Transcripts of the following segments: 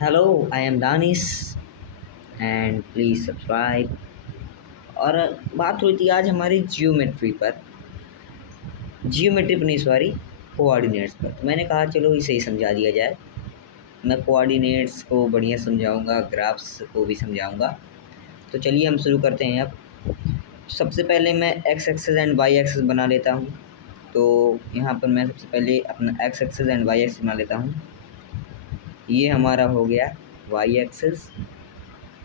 Hello, I am Danis and please subscribe। और बात हुई थी आज हमारी जियोमेट्री पर नहीं, सॉरी, कोऑर्डिनेट्स पर। तो मैंने कहा चलो इसे ही समझा दिया जाए। मैं कोऑर्डिनेट्स को बढ़िया समझाऊंगा, ग्राफ्स को भी समझाऊंगा। तो चलिए हम शुरू करते हैं। अब सबसे पहले मैं X axis and Y axis बना लेता हूँ। तो यहाँ पर मैं सबसे पहले अपना X axis and Y axis बना लेता हूँ। ये हमारा हो गया वाई एक्सिस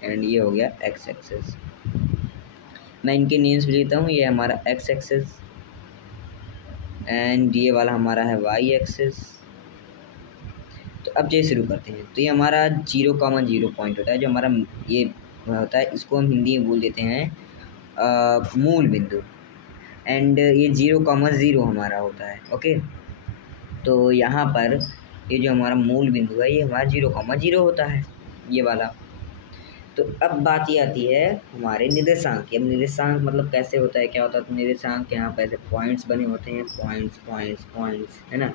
एंड ये हो गया एक्स एक्सिस। मैं इनके नेम्स भी लेता हूँ। ये हमारा एक्स एक्सिस एंड ये वाला हमारा है वाई एक्सिस। तो अब ये शुरू करते हैं। तो ये हमारा 0,0 पॉइंट होता है, जो हमारा ये होता है, इसको हम हिंदी में बोल देते हैं मूल बिंदु। एंड ये 0,0 हमारा होता है। ओके, तो यहाँ पर ये जो हमारा मूल बिंदु है ये हमारा 0,0 होता है, ये वाला। तो अब बात ये आती है हमारे निर्देशांक की। अब निर्देशांक मतलब कैसे होता है, क्या होता है? तो निर्देशांक यहाँ पर ऐसे पॉइंट्स बने होते हैं, पॉइंट्स पॉइंट्स पॉइंट्स, है ना।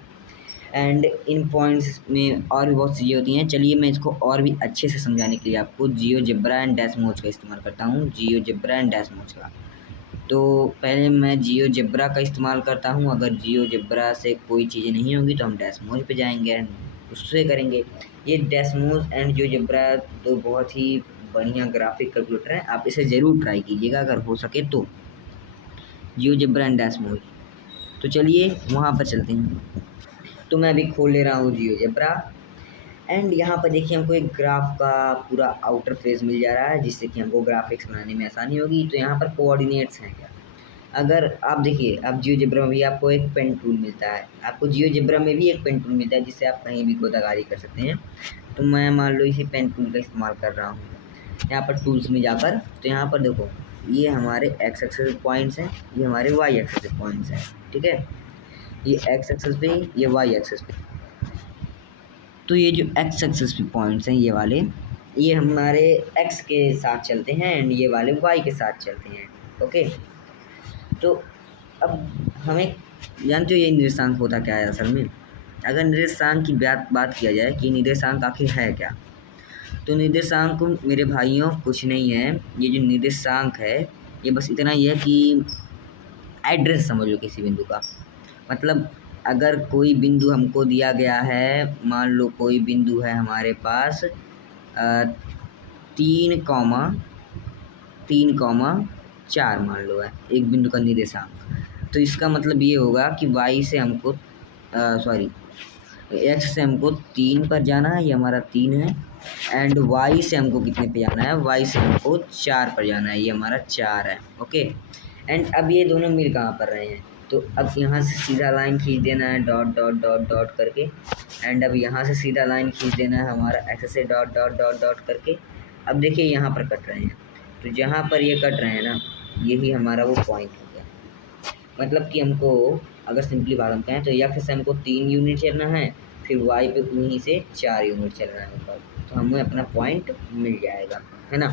एंड इन पॉइंट्स में और भी बहुत चीज़ें होती हैं। चलिए मैं इसको और भी अच्छे से समझाने के लिए आपको जियोजेब्रा एंड डैशमोज का इस्तेमाल करता हूँ। जियोजेब्रा एंड डैशमोज का। तो पहले मैं जियोजेब्रा का इस्तेमाल करता हूँ। अगर जियोजेब्रा से कोई चीज़ें नहीं होंगी तो हम डैशमोज पे जाएंगे एंड उससे करेंगे। ये डैशमोज एंड जियोजेब्रा तो बहुत ही बढ़िया ग्राफिक कैलकुलेटर है, आप इसे ज़रूर ट्राई कीजिएगा अगर हो सके तो, जियोजेब्रा एंड डैशमोज। तो चलिए वहाँ पर चलते हैं। तो मैं अभी खोल ले रहा हूँ जियोजेब्रा एंड यहाँ पर देखिए हमको एक ग्राफ का पूरा आउटर फेस मिल जा रहा है, जिससे कि हमको ग्राफिक्स बनाने में आसानी होगी। तो यहाँ पर कोऑर्डिनेट्स हैं क्या? अगर आप देखिए, अब जियोजेब्रा में भी आपको एक पेन टूल मिलता है, आपको जियोजेब्रा में भी एक पेन टूल मिलता है जिससे आप कहीं भी गोदागारी कर सकते हैं। तो मैं मान लो इसी पेन टूल का इस्तेमाल कर रहा हूँ। यहाँ पर टूल्स में जाकर, तो यहाँ पर देखो ये हमारे एक्स एक्सिस पॉइंट्स हैं, ये हमारे वाई एक्सिस पॉइंट्स हैं। ठीक है, ये एक्स एक्सिस पे, ये वाई एक्सिस पे। तो ये जो एक्स एक्सिस पे पॉइंट्स हैं ये वाले, ये हमारे एक्स के साथ चलते हैं एंड ये वाले वाई के साथ चलते हैं। ओके, तो अब हमें जानते हो ये निर्देशांक होता क्या है असल में? अगर निर्देशांक की बात किया जाए कि निर्देशांक आखिर है क्या, तो निर्देशांक मेरे भाइयों कुछ नहीं है। ये जो निर्देशांक है ये बस इतना ही है कि एड्रेस समझ लो किसी बिंदु का। मतलब अगर कोई बिंदु हमको दिया गया है, मान लो कोई बिंदु है हमारे पास 3,4 मान लो है एक बिंदु का निर्देशांक। तो इसका मतलब ये होगा कि वाई से हमको सॉरी एक्स से हमको 3 पर जाना है, ये हमारा 3 है। एंड वाई से हमको कितने पे जाना है? वाई से हमको 4 पर जाना है, ये हमारा 4 है। ओके, एंड अब ये दोनों मिल कहाँ पर रहे हैं? तो अब यहाँ से सीधा लाइन खींच देना है, डॉट डॉट डॉट डॉट करके। एंड अब यहाँ से सीधा लाइन खींच देना है हमारा एक्स से, डॉट डॉट डॉट डॉट करके। अब देखिए यहाँ पर कट रहे हैं, तो जहाँ पर ये कट रहे हैं ना, यही हमारा वो पॉइंट हो गया। मतलब कि हमको अगर सिंपली बात हम कहें तो एक्स से हमको 3 यूनिट चलना है, फिर वाई पे वहीं से 4 यूनिट चलना है ऊपर, तो हमें अपना पॉइंट मिल जाएगा, है ना।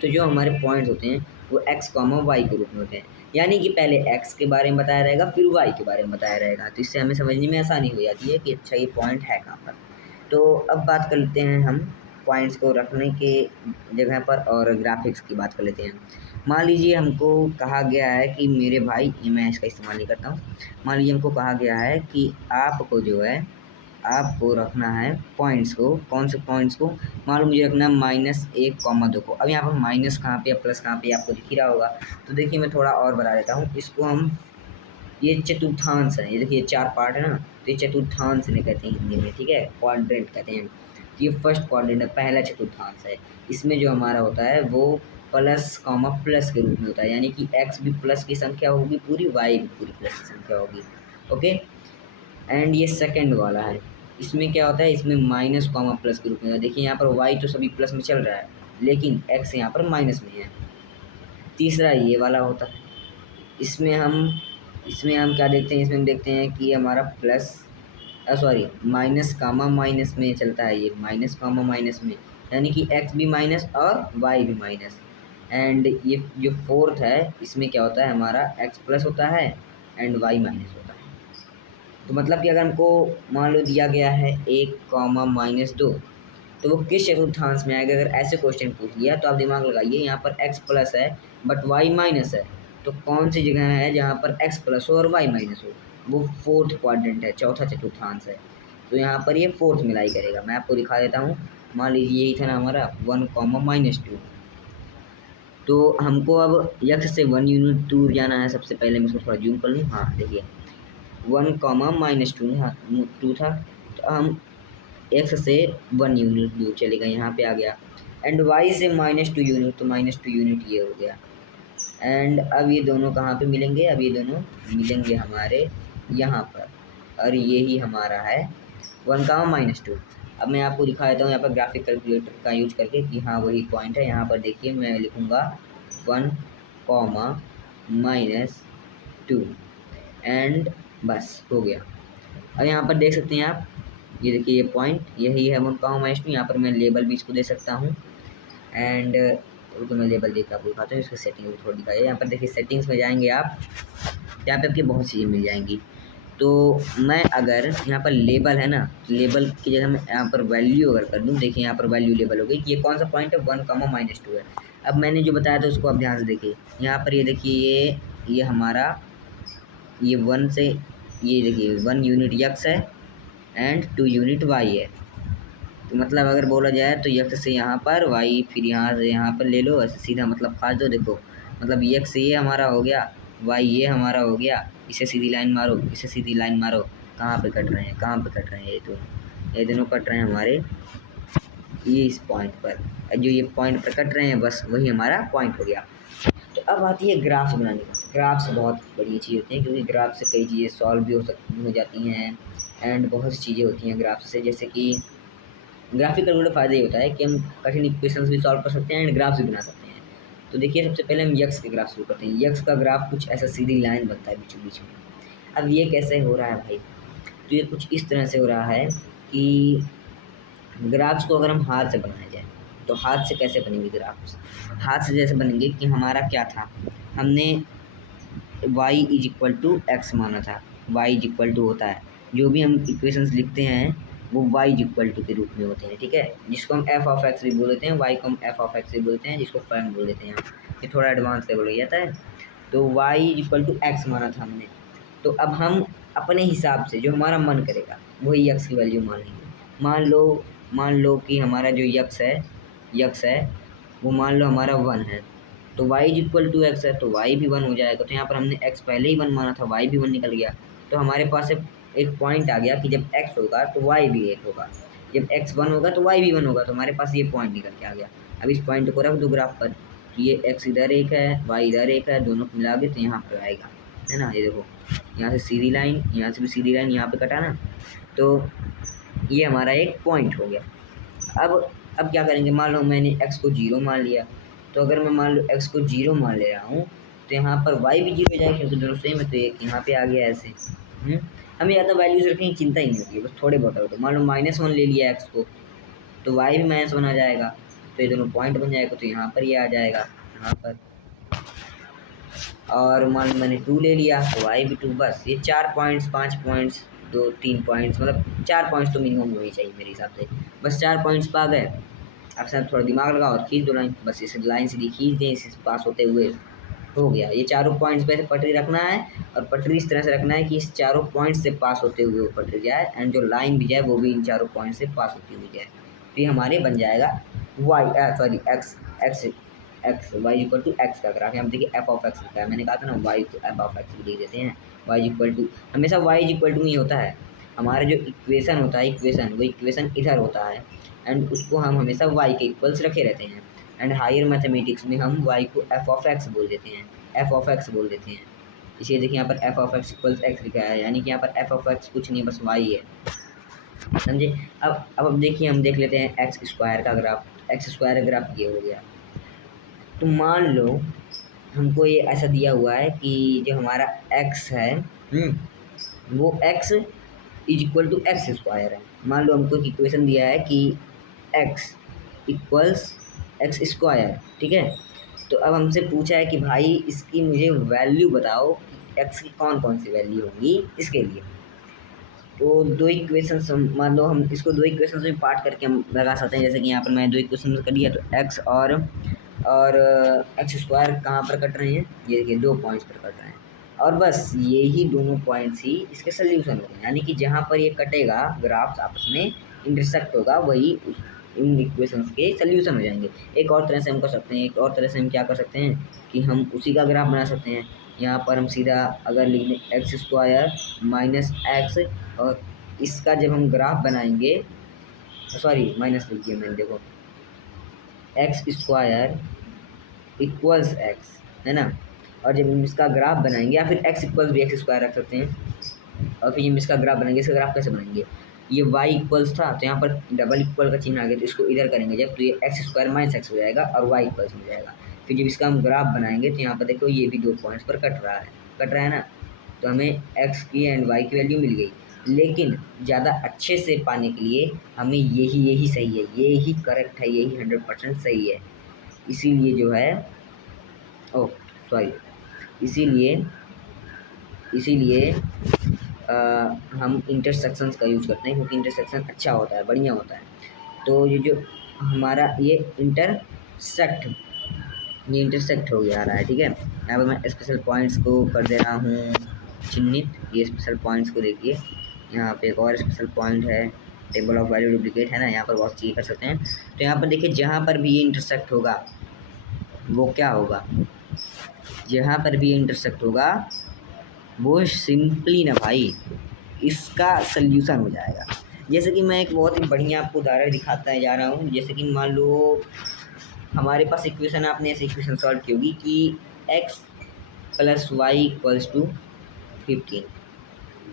तो जो हमारे पॉइंट्स होते हैं वो एक्स कॉमा वाई के रूप में होते हैं। यानी कि पहले एक्स के बारे में बताया रहेगा, फिर वाई के बारे में बताया रहेगा। तो इससे हमें समझने में आसानी हो जाती है कि अच्छा ये पॉइंट है कहाँ पर। तो अब बात कर लेते हैं हम पॉइंट्स को रखने के जगह पर, और ग्राफिक्स की बात कर लेते हैं। मान लीजिए हमको कहा गया है कि मेरे भाई, ये मैं इसका इस्तेमाल नहीं करता हूँ। मान लीजिए हमको कहा गया है कि आपको जो है, आपको रखना है पॉइंट्स को। कौन से पॉइंट्स को? मान लो मुझे रखना है -1,2 को। अब यहाँ पर माइनस कहाँ पे या प्लस कहाँ पे आपको दिख ही रहा होगा। तो देखिए मैं थोड़ा और बता देता हूँ इसको। हम ये चतुर्थांश है, ये देखिए 4 पार्ट है ना, तो ये चतुर्थांश इन्हें कहते हैं हिंदी में। ठीक है, क्वाड्रेंट कहते हैं। तो ये फर्स्ट क्वाड्रेंट है, पहला चतुर्थांश है। इसमें जो हमारा होता है वो प्लस कॉमा प्लस के रूप में होता है, यानी कि एक्स भी प्लस की संख्या होगी पूरी, वाई भी पूरी प्लस की संख्या होगी। ओके, एंड ये सेकंड वाला है, इसमें क्या होता है? इसमें माइनस कॉमा प्लस के रूप में। देखिए यहाँ पर वाई तो सभी प्लस में चल रहा है, लेकिन एक्स यहाँ पर माइनस में है। तीसरा ये वाला होता है, इसमें हम क्या देखते हैं? इसमें हम देखते हैं कि हमारा plus sorry minus comma minus में चलता है, ये माइनस कामा माइनस में, यानी कि एक्स भी माइनस और वाई भी माइनस। एंड ये जो फोर्थ है, इसमें क्या होता है? हमारा एक्स प्लस होता है एंड वाई माइनस होता है। तो मतलब कि अगर हमको मान लो दिया गया है 1,-2, तो वो किस चतुर्थांश में आएगा। अगर ऐसे क्वेश्चन पूछ लिया तो आप दिमाग लगाइए, यहाँ पर x प्लस है बट y माइनस है, तो कौन सी जगह है जहाँ पर x प्लस हो और y माइनस हो, वो फोर्थ क्वाड्रेंट है, चौथा चतुर्थांश है। तो यहाँ पर ये फोर्थ में लाई करेगा। मैं आपको दिखा देता हूँ। मान लीजिए यही था ना हमारा 1, -2। तो हमको अब x से 1 यूनिट दूर जाना है। सबसे पहले मैं इसको थोड़ा जूम कर लूँ। हाँ देखिए 1, -2 था, तो हम x से 1 यूनिट दूर चलेगा, यहाँ पे आ गया। एंड y से -2 यूनिट, तो -2 यूनिट ये हो गया। एंड अब ये दोनों कहाँ पे मिलेंगे, अब ये दोनों मिलेंगे हमारे यहाँ पर, और ये ही हमारा है 1, -2। अब मैं आपको दिखा देता हूँ यहाँ पर ग्राफिक कैलकुलेटर का यूज करके कि हाँ वही पॉइंट है। यहाँ पर देखिए मैं लिखूँगा 1, -2 एंड बस हो गया। अब यहाँ पर देख सकते हैं आप, ये देखिए ये पॉइंट यही है 1, -2। यहाँ पर मैं लेबल भी इसको दे सकता हूँ। एंड तो मैं लेबल देकर आपको दिखाता हूँ, इसकी सेटिंग थोड़ी दिखाइए। यहाँ पर देखिए सेटिंग्स में जाएंगे आप, यहाँ पे आपकी बहुत चीज़ें मिल जाएंगी। तो मैं अगर यहाँ पर लेबल है ना, लेबल की जगह मैं यहाँ पर वैल्यू अगर कर दूँ, देखिए यहाँ पर वैल्यू लेबल हो गई कि ये कौन सा पॉइंट है 1, -2 है। अब मैंने जो बताया था उसको आप ध्यान से देखिए। यहाँ पर ये देखिए ये हमारा ये 1 से ये देखिए 1 यूनिट x है एंड 2 यूनिट y है। तो मतलब अगर बोला जाए तो x से यहाँ पर y, फिर यहाँ से यहाँ पर ले लो, ऐसे सीधा मतलब खा दो। देखो मतलब x ये हमारा हो गया, y ये हमारा हो गया, इसे सीधी लाइन मारो, इसे सीधी लाइन मारो। कहाँ पे कट रहे हैं, कहाँ पे कट रहे हैं, ये दोनों कट रहे हैं हमारे ये इस पॉइंट पर। जो ये पॉइंट पर कट रहे हैं बस वही हमारा पॉइंट हो गया। तो अब आती है ग्राफ्स बनाने का। ग्राफ्स बहुत बढ़िया चीज़ होती हैं, क्योंकि ग्राफ से कई चीज़ें सॉल्व भी हो जाती हैं एंड बहुत सी चीज़ें होती हैं ग्राफ से। जैसे कि ग्राफिक कैलकुलेटर फ़ायदा ये होता है कि हम कठिन इक्वेशंस भी सॉल्व कर सकते हैं एंड ग्राफ्स भी बना सकते हैं। तो देखिए सबसे पहले हम यक्स के ग्राफ शुरू करते हैं। यक्स का ग्राफ कुछ ऐसा सीधी लाइन बनता है बीचों बीच में। अब ये कैसे हो रहा है भाई, तो ये कुछ इस तरह से हो रहा है कि ग्राफ्स को अगर हम हाथ से बनाया जाए तो हाथ से कैसे बनेंगे ग्राफ्स। हाथ से जैसे बनेंगे कि हमारा क्या था, हमने y = x माना था। y = होता है, जो भी हम इक्वेशंस लिखते हैं वो y = के रूप में होते हैं, ठीक है। जिसको हम f(x) भी बोल देते हैं, y को हम f(x) भी बोलते हैं, जिसको फ्रेंड बोल देते हैं। ये थोड़ा एडवांस लेवल हो जाता है। तो y = x माना था हमने, तो अब हम अपने हिसाब से जो हमारा मन करेगा वही x की वैल्यू मान लेंगे। मान लो कि हमारा जो यक्स है वो मान लो हमारा 1 है, तो y = x है, तो y भी 1 हो जाएगा। तो यहाँ पर हमने x पहले ही 1 माना था, y भी 1 निकल गया। तो हमारे पास एक पॉइंट आ गया कि जब x होगा तो y भी 1 होगा, जब x 1 होगा तो y भी 1 होगा। तो हमारे पास ये पॉइंट निकल के आ गया। अब इस पॉइंट को रख दो ग्राफ पर कि ये x इधर 1 है, y इधर 1 है, दोनों को मिला के तो यहाँ पर आएगा, है ना। ये देखो यहाँ से सीधी लाइन, यहाँ से भी सीधी लाइन, यहाँ पे कटा ना, तो ये हमारा एक पॉइंट हो गया। अब क्या करेंगे, मान लो मैंने x को 0 मान लिया, तो अगर मैं मान लो x को 0 मान ले रहा हूँ तो यहाँ पर y भी 0 हो जाएगा, क्योंकि दोनों सेम है। तो एक यहाँ पे आ गया ऐसे। हमें ज़्यादा वैल्यूज रखने की चिंता ही नहीं होती है, बस थोड़े बहुत होते। मान लो -1 ले लिया x को, तो y भी -1 आ जाएगा, तो ये दोनों पॉइंट बन जाएगा। तो यहाँ पर ये आ जाएगा यहाँ पर। और मान लो मैंने 2 ले लिया तो y भी 2। बस ये 4 पॉइंट्स, 5 पॉइंट्स, 2-3 पॉइंट्स, मतलब 4 पॉइंट्स तो मिनिमम होनी चाहिए मेरे हिसाब से। बस 4 पॉइंट्स पा गए। अब सर थोड़ा दिमाग लगाओ और खींच दो लाइन, बस इस लाइन सीधी खींच दें, इसे पास होते हुए हो गया। ये चारों पॉइंट्स पे पटरी रखना है, और पटरी इस तरह से रखना है कि इस चारों पॉइंट्स से पास होते हुए वो पटरी जाए, एंड जो लाइन भी जाए वो भी इन चारों पॉइंट से पास होती हुई जाए। तो ये हमारे बन जाएगा x का ग्राफ। यहाँ देखिए f(x) लिखा है, मैंने कहा था ना y को f(x) लिख देते हैं। हमेशा y में ही होता है। हमारा जो इक्वेशन होता है, वो इक्वेशन इधर होता है, एंड उसको हम हमेशा y के इक्वल्स रखे रहते हैं। एंड हायर मैथमेटिक्स में हम y को f(x) बोल देते हैं, इसे देखिए यहाँ पर f(x = x) लिखा है, यानी कि यहाँ पर f(x) कुछ नहीं बस y है, समझे। अब देखिए हम देख लेते हैं x² का ग्राफ। x² ग्राफ ये हो गया। तो मान लो हमको ये ऐसा दिया हुआ है कि जो हमारा x है वो x = x² है। मान लो हमको एक इक्वेशन दिया है कि x = x², ठीक है। तो अब हमसे पूछा है कि भाई इसकी मुझे वैल्यू बताओ, x की कौन कौन सी वैल्यू होंगी इसके लिए। तो दो इक्वेशंस मान लो हम इसको दो इक्वेशंस में पार्ट करके हम लगा सकते हैं। जैसे कि यहाँ पर मैंने दो इक्वेशन कर दिया, तो एक्स और एक्स स्क्वायर कहाँ पर कट रहे हैं, ये देखिए दो पॉइंट्स पर कट रहे हैं, और बस यही दोनों पॉइंट्स ही इसके सोल्यूशन होंगे। यानी कि जहाँ पर ये कटेगा ग्राफ्स आपस में इंटरसेक्ट होगा, वही इन इक्वेशंस के सोल्यूशन हो जाएंगे। एक और तरह से हम कर सकते हैं, एक और तरह से हम क्या कर सकते हैं कि हम उसी का ग्राफ बना सकते हैं। यहाँ पर हम सीधा अगर लिख लें एक्स स्क्वायर माइनस एक्स, और इसका जब हम ग्राफ बनाएंगे, सॉरी माइनस लिख दिया मैंने, देखो एक्स स्क्वायर इक्वल्स एक्स, है ना। और जब हम इसका ग्राफ बनाएंगे, या फिर एक्स इक्वल्स भी एक्स स्क्वायर रख सकते हैं, और फिर हम इसका ग्राफ बनाएंगे। इसका ग्राफ कैसे बनाएंगे, ये y इक्वल्स था तो यहाँ पर डबल इक्वल का चिन्ह आ गया, तो इसको इधर करेंगे जब, तो ये एक्स स्क्वायर माइनस एक्स हो जाएगा और y इक्वल्स हो जाएगा। फिर जब इसका हम ग्राफ बनाएंगे तो यहाँ पर देखो ये भी दो पॉइंट्स पर कट रहा है ना, तो हमें x की एंड y की वैल्यू मिल गई। लेकिन ज़्यादा अच्छे से पाने के लिए हमें यही सही है, यही करेक्ट है, यही 100% सही है। इसीलिए जो है इसीलिए हम इंटरसेक्शंस का यूज़ करते हैं, क्योंकि इंटरसेक्शन अच्छा होता है, बढ़िया होता है। तो ये जो हमारा ये इंटरसेक्ट हो गया आ रहा है, ठीक है। यहाँ पर मैं स्पेशल पॉइंट्स को कर दे रहा हूँ चिन्हित। ये स्पेशल पॉइंट्स को देखिए, यहाँ पे एक और स्पेशल पॉइंट है, टेबल ऑफ वैल्यू डुप्लीकेट है ना, यहाँ पर बहुत चीज़ें कर सकते हैं। तो यहाँ पर देखिए जहाँ पर भी ये इंटरसेक्ट होगा वो क्या होगा, जहाँ पर भी इंटरसेक्ट होगा वो सिंपली ना भाई इसका सल्यूशन हो जाएगा। जैसे कि मैं एक बहुत ही बढ़िया आपको उदाहरण दिखाता जा रहा हूँ। जैसे कि मान लो हमारे पास इक्वेशन, आपने ऐसी इक्वेशन सॉल्व की होगी कि x plus Y equals to 15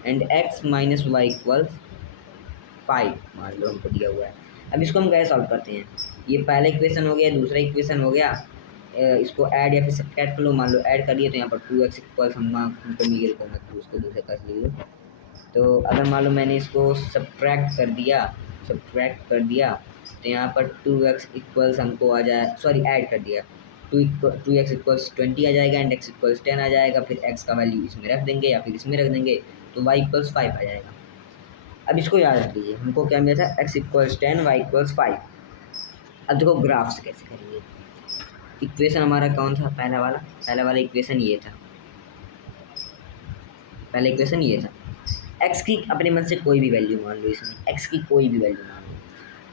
and x minus Y equals 5 मान लो हमको दिया हुआ है। अब इसको हम कैसे सॉल्व करते हैं, ये पहला इक्वेशन हो गया, दूसरा इक्वेशन हो गया, इसको ऐड या फिर सब्ट्रैक्ट कर लो। मान लो ऐड कर दिए तो यहाँ पर 2x इक्वल्स हमको मिल गया, तो उसको दूसरे कर लीजिए। तो अगर मान लो मैंने इसको सब्ट्रैक्ट कर दिया तो यहाँ पर 2x इक्वल्स हमको आ जाए, सॉरी ऐड कर दिया, 2x इक्वल्स 20 आ जाएगा एंड x इक्वल्स 10 आ जाएगा। फिर x का वैल्यू इसमें रख देंगे या फिर इसमें रख देंगे, तो y इक्वल्स 5 आ जाएगा। अब इसको याद रख लीजिए, हमको क्या मिला था, x इक्वल्स 10 y इक्वल्स 5। अब देखो ग्राफ से कैसे करेंगे। इक्वेशन हमारा कौन था, पहला वाला इक्वेशन ये था, पहला इक्वेशन ये था। x की अपने मन से कोई भी वैल्यू मान लो, इसमें x की कोई भी वैल्यू मान लो।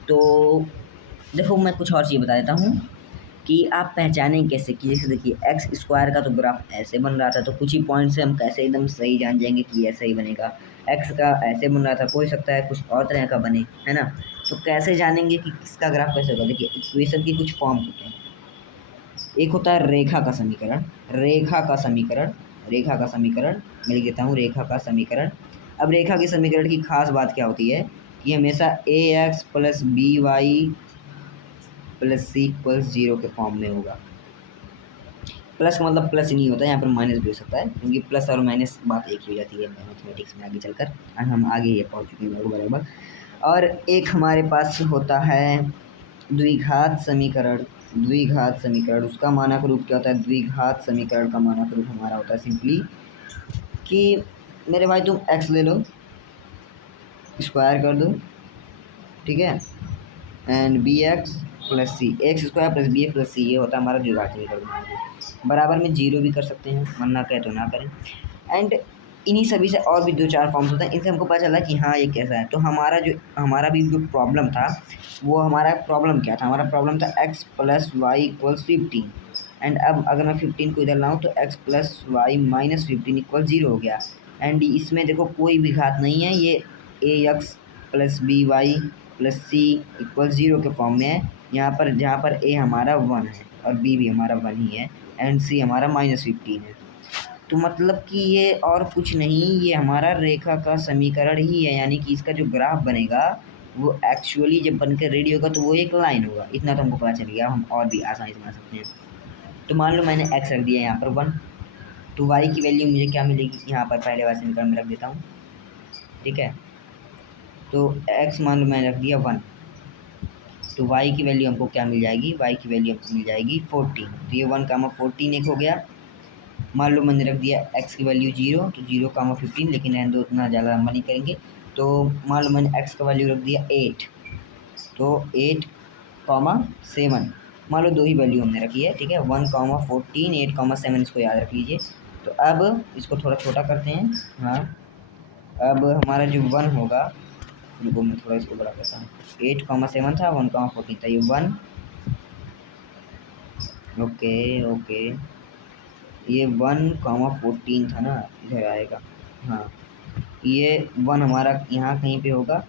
तो देखो मैं कुछ और चीज़ बता देता हूँ कि आप पहचानें कैसे, कि जैसे देखिए एक्स स्क्वायर का तो ग्राफ ऐसे बन रहा था, तो कुछ ही पॉइंट से हम कैसे एकदम सही जान जाएंगे कि ऐसा ही बनेगा। एक्स का ऐसे बन रहा था, हो सकता है कुछ और तरह का बने, है ना। तो कैसे जानेंगे कि किसका ग्राफ कैसे होगा, देखिए इक्वेशन की कुछ फॉर्म्स होते हैं। एक होता है रेखा का समीकरण, मैं लिख देता हूँ रेखा का समीकरण। अब रेखा के समीकरण की खास बात क्या होती है कि हमेशा A X plus B Y plus C equals 0 के फॉर्म में होगा। प्लस मतलब प्लस ही नहीं होता है, यहाँ पर माइनस भी हो सकता है, क्योंकि प्लस और माइनस बात एक ही हो जाती है मैथमेटिक्स में आगे चलकर, और हम आगे ये पहुँच चुके हैं बराबर। और एक हमारे पास होता है द्विघात समीकरण। उसका मानक रूप क्या होता है, द्विघात समीकरण का मानक रूप हमारा होता है सिंपली कि मेरे भाई तुम x ले लो, स्क्वायर कर दो, ठीक है, and B X plus C, X square plus B X plus C, ये होता है हमारा द्विघात समीकरण। बराबर में जीरो भी कर सकते हैं, वरना कहे तो ना करें। एंड इन्हीं सभी से और भी दो चार फॉर्म्स होते हैं, इनसे हमको पता चला कि हाँ ये कैसा है। तो हमारा भी जो प्रॉब्लम था, वो हमारा प्रॉब्लम क्या था, हमारा प्रॉब्लम था x plus Y equals 15। And अब अगर मैं 15 को इधर लाऊँ तो x plus Y minus 15 equal 0 हो गया। एंड इसमें देखो कोई भी घात नहीं है, ये A X plus B Y plus C equal 0 के फॉर्म में है। यहाँ पर जहाँ पर ए हमारा 1 है और बी भी हमारा 1 ही है एंड सी हमारा -15 है। तो मतलब कि ये और कुछ नहीं, ये हमारा रेखा का समीकरण ही है। यानी कि इसका जो ग्राफ बनेगा वो एक्चुअली जब बनकर रेडी होगा तो वो एक लाइन होगा। इतना तो हमको पता चल गया, हम और भी आसानी से बना सकते हैं। तो मान लो मैंने x रख दिया यहाँ पर 1, तो y की वैल्यू मुझे क्या मिलेगी, यहाँ पर पहले वाले समीकरण में रख देता हूँ, ठीक है। तो x मान लो मैंने रख दिया 1, तो y की वैल्यू हमको क्या मिल जाएगी, y की वैल्यू हमको मिल जाएगी 14। तो ये 1, 14 एक हो गया। मान लो मैंने रख दिया x की वैल्यू 0, तो 0, 15, लेकिन रहने दो, उतना ज़्यादा लंबा नहीं करेंगे। तो मान लो मैंने x का वैल्यू रख दिया 8, तो 8,7 मान लो दो ही वैल्यू हमने रखी है, ठीक है। 1,14 8,7 इसको याद रख लीजिए। तो अब इसको थोड़ा छोटा करते हैं। हाँ, अब हमारा जो 1 होगा, रुको मैं थोड़ा इसको बड़ा करता हूँ। 8,7 था, 1,14 था, ये 1, ओके ओके, ये 1,14 था ना, इधर आएगा। हाँ, ये 1 हमारा यहाँ कहीं पे होगा,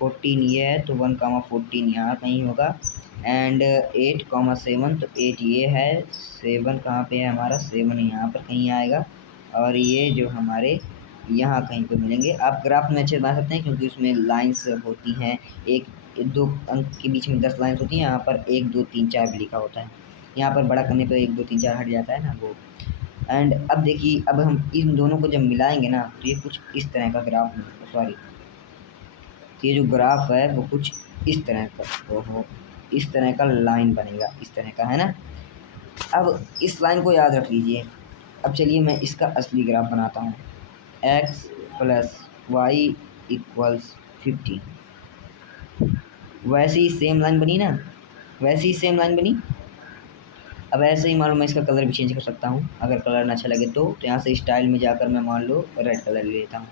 14 ये है तो 1,14 यहाँ कहीं होगा, एंड 8,7 तो 8 ये है, 7 कहाँ पे है हमारा, 7 यहाँ पर कहीं आएगा, और ये जो हमारे यहाँ कहीं पे मिलेंगे। आप ग्राफ में अच्छे बना सकते हैं क्योंकि उसमें लाइंस होती हैं, एक दो अंक के बीच में 10 लाइंस होती हैं, यहाँ पर 1 2 3 4 भी लिखा होता है। यहाँ पर बड़ा करने पर 1 2 3 4 हट जाता है ना वो। एंड अब देखिए, अब हम इन दोनों को जब मिलाएंगे ना तो ये कुछ इस तरह का ग्राफ, सॉरी, तो ये जो ग्राफ है वो कुछ इस तरह का, हो इस तरह का लाइन बनेगा, इस तरह का, है ना। अब इस लाइन को याद रख लीजिए। अब चलिए मैं इसका असली ग्राफ बनाता हूँ। x प्लस वाई इक्वल्स 15, वैसे ही सेम लाइन बनी ना, वैसे ही सेम लाइन बनी। अब ऐसे ही मान लो मैं इसका कलर भी चेंज कर सकता हूँ, अगर कलर ना अच्छा लगे तो यहाँ से स्टाइल में जाकर मैं मान लो रेड कलर ले लेता हूँ।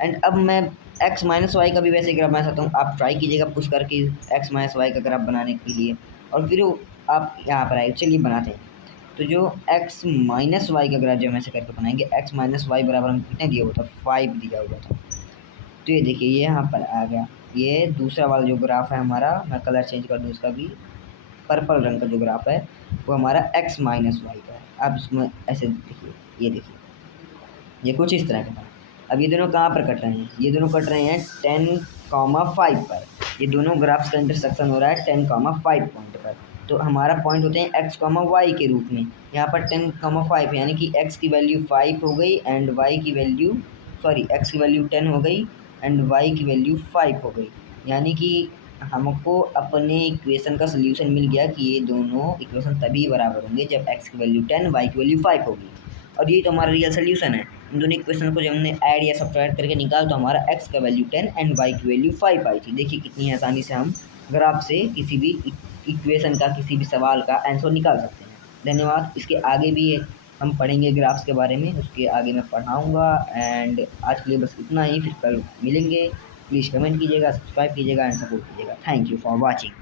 एंड अब मैं x माइनस वाई का भी वैसे ग्राफ बना सकता हूँ। आप ट्राई कीजिएगा पुश करके x माइनस वाई का ग्राफ बनाने के लिए, और फिर आप यहाँ पर आए। चलिए बनाते हैं। तो जो x माइनस वाई का ग्राफ जो हम ऐसे करके बनाएंगे, x माइनस वाई बराबर हम कितने दिया हुआ था, 5 दिया हुआ था। तो ये देखिए ये यहाँ पर आ गया। ये दूसरा वाला जो ग्राफ है हमारा, मैं कलर चेंज कर दूँ उसका भी, पर्पल रंग का जो ग्राफ है वो हमारा x माइनस वाई का है। आप इसमें ऐसे देखिए, ये देखिए ये कुछ इस तरह का था। अब ये दोनों कहाँ पर कट रहे हैं, ये दोनों कट रहे हैं 10,5 पर। ये दोनों ग्राफ्स का इंटरसेक्शन हो रहा है 10,5 पॉइंट पर। तो हमारा पॉइंट होते हैं x, y के रूप में। यहाँ पर 10,5 यानी कि x की वैल्यू 5 हो गई एंड y की वैल्यू, सॉरी, x की वैल्यू 10 हो गई एंड y की वैल्यू 5 हो गई। यानी कि हमको अपने इक्वेशन का सोल्यूशन मिल गया कि ये दोनों इक्वेशन तभी बराबर होंगे जब x की वैल्यू 10 y की वैल्यू 5 होगी। और यही तो हमारा रियल सोल्यूशन है। इन दोनों इक्वेशन को जब हमने ऐड या सब्ट्रैक्ट करके निकाल तो हमारा x का वैल्यू 10 एंड y की वैल्यू 5 आई थी। देखिए कितनी आसानी से हम ग्राफ से किसी भी इक्वेशन का, किसी भी सवाल का आंसर निकाल सकते हैं। धन्यवाद। इसके आगे भी हम पढ़ेंगे ग्राफ्स के बारे में, उसके आगे मैं पढ़ाऊँगा। एंड आज के लिए बस इतना ही, फिर कल मिलेंगे। प्लीज़ कमेंट कीजिएगा, सब्सक्राइब कीजिएगा एंड सपोर्ट कीजिएगा। Thank you for watching.